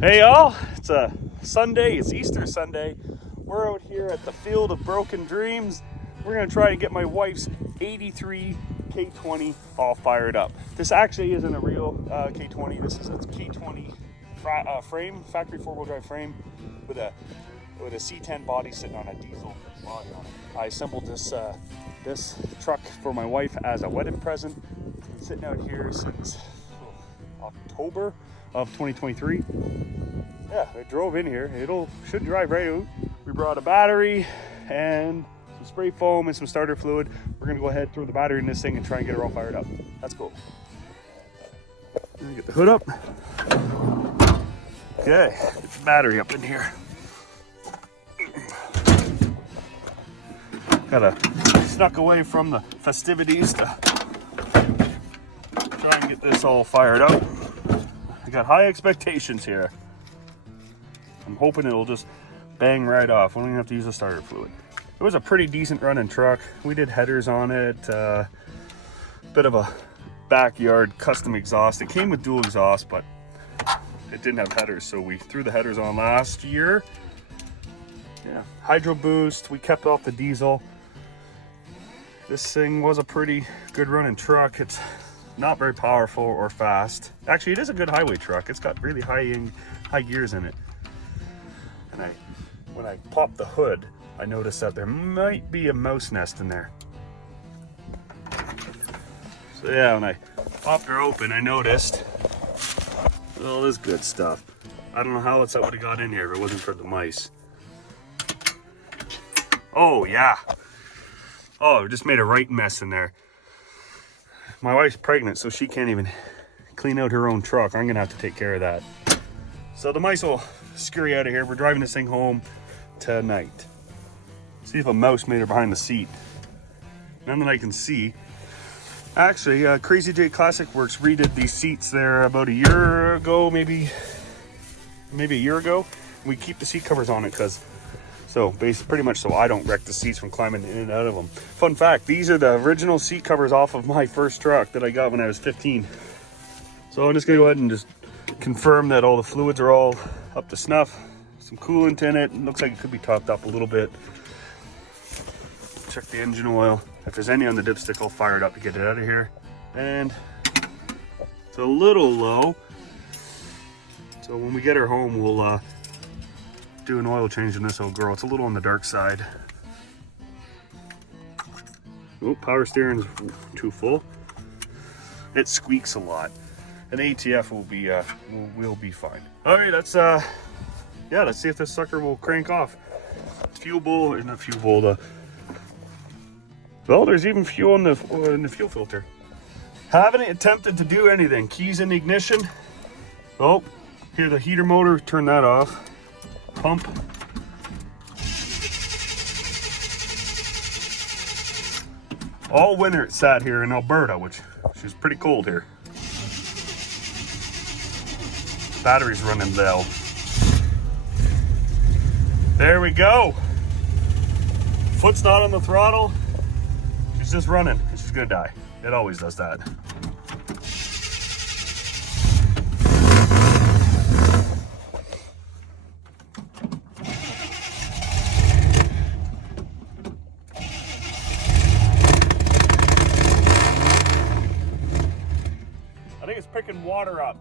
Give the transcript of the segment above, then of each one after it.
Hey y'all, it's a Sunday, it's Easter Sunday. We're out here at the Field of Broken Dreams. We're gonna try and get my wife's 83 K20 all fired up. This actually isn't a real K20, this is a K20 frame, factory four-wheel drive frame with a C10 body sitting on a diesel body on it. I assembled this truck for my wife as a wedding present. It's been sitting out here since October of 2023. Yeah, I drove in here. Should drive right out. We brought a battery and some spray foam and some starter fluid. We're gonna go ahead, throw the battery in this thing and try and get her all fired up. That's cool. Get the hood up. Okay, get the battery up in here. Gotta snuck away from the festivities to try and get this all fired up. I got high expectations here. I'm hoping it'll just bang right off. We don't even have to use the starter fluid. It was a pretty decent running truck. We did headers on it, bit of a backyard custom exhaust. It came with dual exhaust, but it didn't have headers, so we threw the headers on last year. Yeah, hydro boost. We kept off the diesel. This thing was a pretty good running truck. It's not very powerful or fast. Actually, it is a good highway truck. It's got really high gears in it. And when I popped the hood, I noticed that there might be a mouse nest in there. So yeah, when I popped her open, I noticed all this good stuff. I don't know how else that would have got in here if it wasn't for the mice. Oh yeah. Oh, it just made a right mess in there. My wife's pregnant, so she can't even clean out her own truck. I'm gonna have to take care of that. So the mice will scurry out of here. We're driving this thing home tonight. See if a mouse made it behind the seat. None that I can see. Actually, Crazy J Classic Works redid these seats there about a year ago, maybe a year ago. We keep the seat covers on it pretty much so I don't wreck the seats from climbing in and out of them. Fun fact, these are the original seat covers off of my first truck that I got when I was 15. So I'm just gonna go ahead and just confirm that all the fluids are all up to snuff. Some coolant in it. It looks like it could be topped up a little bit. Check the engine oil. If there's any on the dipstick, I'll fire it up to get it out of here. And it's a little low. So when we get her home, we'll do an oil change in this old girl. It's a little on the dark side. Oh, power steering's too full. It squeaks a lot. An ATF will be fine. All right, let's see if this sucker will crank off. Fuel bowl, or not fuel bowl. Well, there's even fuel in the fuel filter. Haven't attempted to do anything. Keys in the ignition. Oh, here the heater motor. Turn that off. Pump. All winter it sat here in Alberta, which is pretty cold here. Battery's running low. There we go. Foot's not on the throttle. She's just running and she's gonna die. It always does that. I think it's picking water up.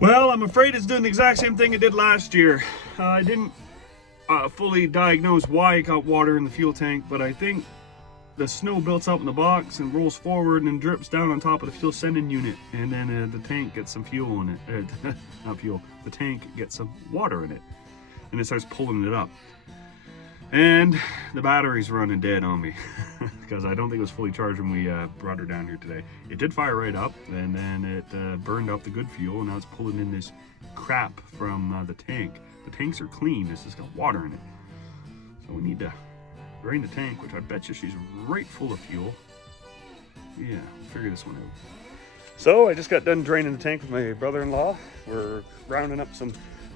Well, I'm afraid it's doing the exact same thing it did last year. I didn't fully diagnose why it got water in the fuel tank, but I think the snow builds up in the box and rolls forward and then drips down on top of the fuel sending unit, and then the tank gets some fuel in it. Not fuel, the tank gets some water in it, and it starts pulling it up. And the battery's running dead on me because I don't think it was fully charged when we brought her down here today. It did fire right up, and then it burned up the good fuel, and now it's pulling in this crap from the tank. The tanks are clean, it's just got water in it. So we need to drain the tank, which I bet you she's right full of fuel. Yeah, figure this one out. So I just got done draining the tank with my brother-in-law. We're rounding up some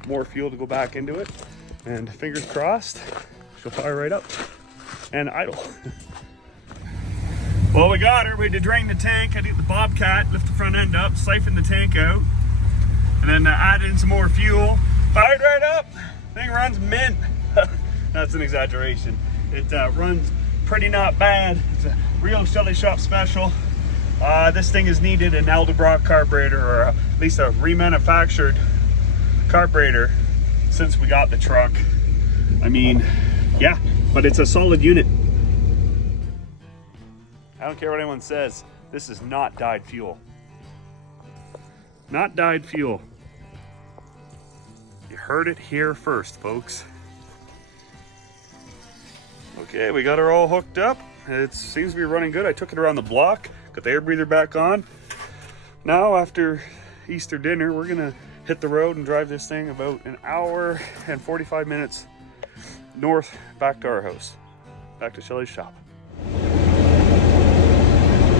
more fuel to go back into it. And fingers crossed, she'll fire right up and idle. Well, we got her. We had to drain the tank. I had to get the bobcat, lift the front end up, siphon the tank out, and then add in some more fuel. Fired right up. Thing runs mint. That's an exaggeration. It runs pretty not bad. It's a real Schelly shop special. This thing has needed an Edelbrock carburetor, or at least a remanufactured carburetor since we got the truck. I mean, yeah, but it's a solid unit. I don't care what anyone says, this is not dyed fuel. Not dyed fuel. You heard it here first, folks. Okay, we got her all hooked up. It seems to be running good. I took it around the block, got the air breather back on. Now, after Easter dinner, we're gonna hit the road and drive this thing about an hour and 45 minutes north back to our house, back to Schelly's shop.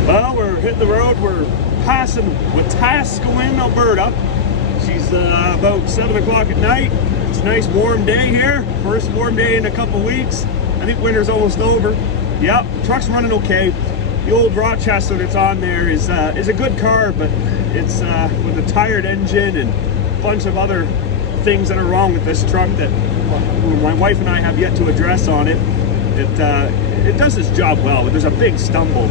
Well, we're hitting the road. We're passing Wetaskiwin, Alberta. She's about 7 o'clock at night. It's a nice warm day here. First warm day in a couple weeks. I think winter's almost over. Yep, truck's running okay. The old Rochester that's on there is a good car, but it's with a tired engine and a bunch of other things that are wrong with this truck that my wife and I have yet to address on it. It does its job well, but there's a big stumble.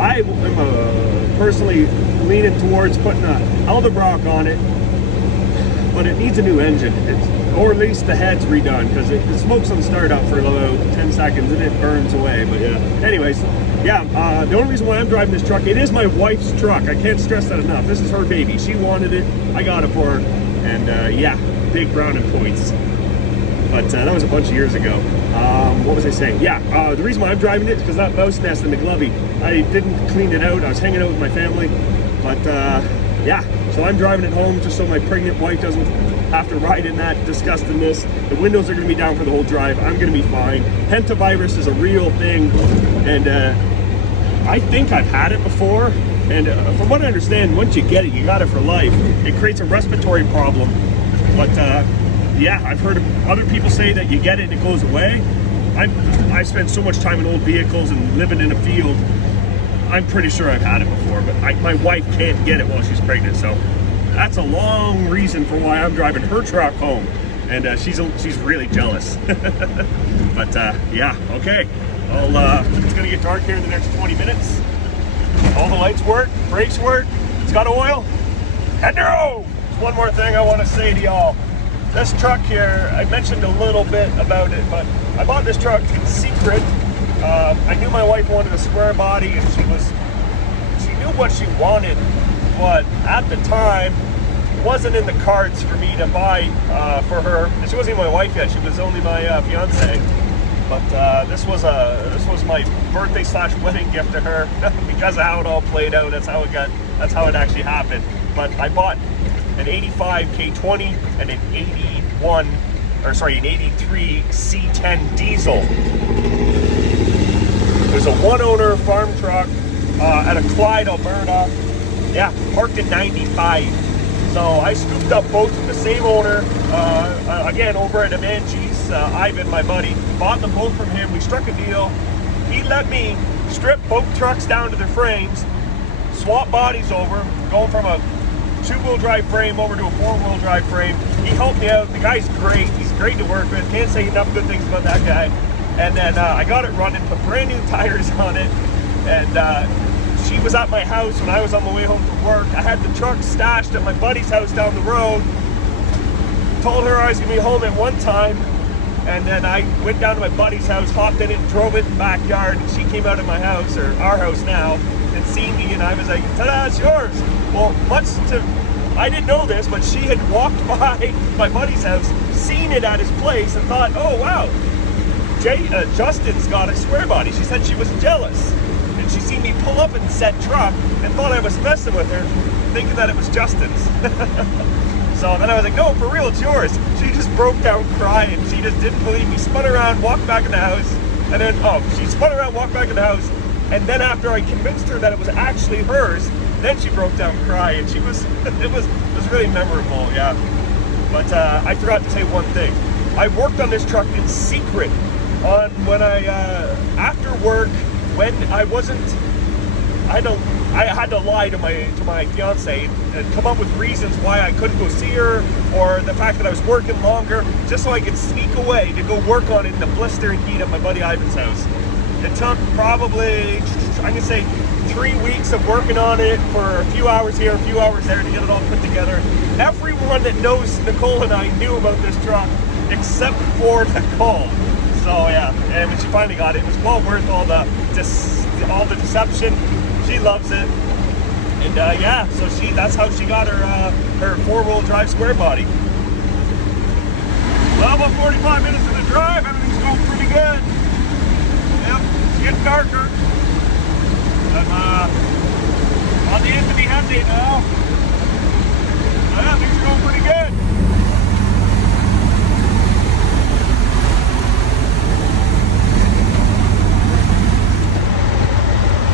I am personally leaning towards putting a Edelbrock on it, but it needs a new engine, or at least the head's redone, because it smokes on startup for about 10 seconds and it burns away. But yeah, anyways, yeah, the only reason why I'm driving this truck, it is my wife's truck. I can't stress that enough. This is her baby. She wanted it. I got it for her, and yeah, big brownie points. But that was a bunch of years ago. What was I saying? Yeah, the reason why I'm driving it is because that mouse nest in the Glovey, I didn't clean it out. I was hanging out with my family. But yeah, so I'm driving it home just so my pregnant wife doesn't have to ride in that disgustingness. The windows are going to be down for the whole drive. I'm going to be fine. Pentavirus is a real thing. And I think I've had it before. And from what I understand, once you get it, you got it for life. It creates a respiratory problem. But yeah, I've heard other people say that you get it and it goes away. I spent so much time in old vehicles and living in a field. I'm pretty sure I've had it before, but my wife can't get it while she's pregnant, so that's a long reason for why I'm driving her truck home, and she's really jealous. But yeah, okay. It's gonna get dark here in the next 20 minutes. All the lights work, brakes work, it's got oil. And no! One more thing I want to say to y'all. This truck here, I mentioned a little bit about it, but I bought this truck in secret. I knew my wife wanted a square body, and she knew what she wanted, but at the time, it wasn't in the cards for me to buy for her. And she wasn't even my wife yet; she was only my fiance. But this was my birthday/wedding gift to her because of how it all played out. That's how it actually happened. But I bought an 85 K20 and an 83 C10 diesel. It was a one-owner farm truck out of Clyde, Alberta. Yeah, parked in 95. So I scooped up both with the same owner, again over at Amanchi's, Ivan, my buddy. Bought them both from him. We struck a deal. He let me strip both trucks down to their frames, swap bodies over, going from a two-wheel drive frame over to a four-wheel drive frame. He helped me out. The guy's great. He's great to work with. Can't say enough good things about that guy. And then I got it running, put brand new tires on it, and she was at my house when I was on my way home from work. I had the truck stashed at my buddy's house down the road. Told her I was going to be home at one time, and then I went down to my buddy's house, hopped in it, drove it in the backyard, and she came out of my house, or our house now, and seen me, and I was like, ta-da, it's yours. Well, I didn't know this, but she had walked by my buddy's house, seen it at his place, and thought, oh, wow, Justin's got a square body. She said she was jealous. And she seen me pull up in said truck and thought I was messing with her, thinking that it was Justin's. So then I was like, no, for real, it's yours. She just broke down crying. She just didn't believe me. Spun around, walked back in the house, and then, she spun around, walked back in the house, and then after I convinced her that it was actually hers, then she broke down crying. She was, it was really memorable, yeah. But I forgot to say one thing. I worked on this truck in secret on when after work, when I wasn't, I had to lie to my fiance and come up with reasons why I couldn't go see her, or the fact that I was working longer, just so I could sneak away to go work on it in the blistering heat at my buddy Ivan's house. It took probably, I'm gonna say, 3 weeks of working on it for a few hours here, a few hours there to get it all put together. Everyone that knows Nicole and I knew about this truck except for Nicole. So yeah, and when she finally got it, it was well worth all the deception. She loves it, and yeah, so that's how she got her 4-wheel drive square body. Well, about 45 minutes of the drive, everything's going pretty good. Yep, it's getting darker. I'm on the Anthony Hyundai now. Yeah, things are going pretty good.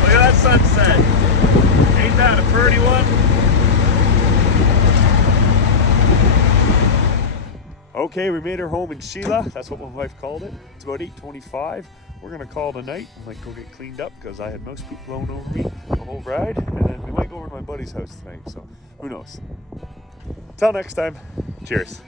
Look at that sunset. Ain't that a pretty one? Okay, we made her home in Sheila. That's what my wife called it. It's about 8:25. We're gonna call it a night. I might go get cleaned up because I had mouse poop blown over me the whole ride, and then we might go over to my buddy's house tonight. So who knows? Till next time. Cheers.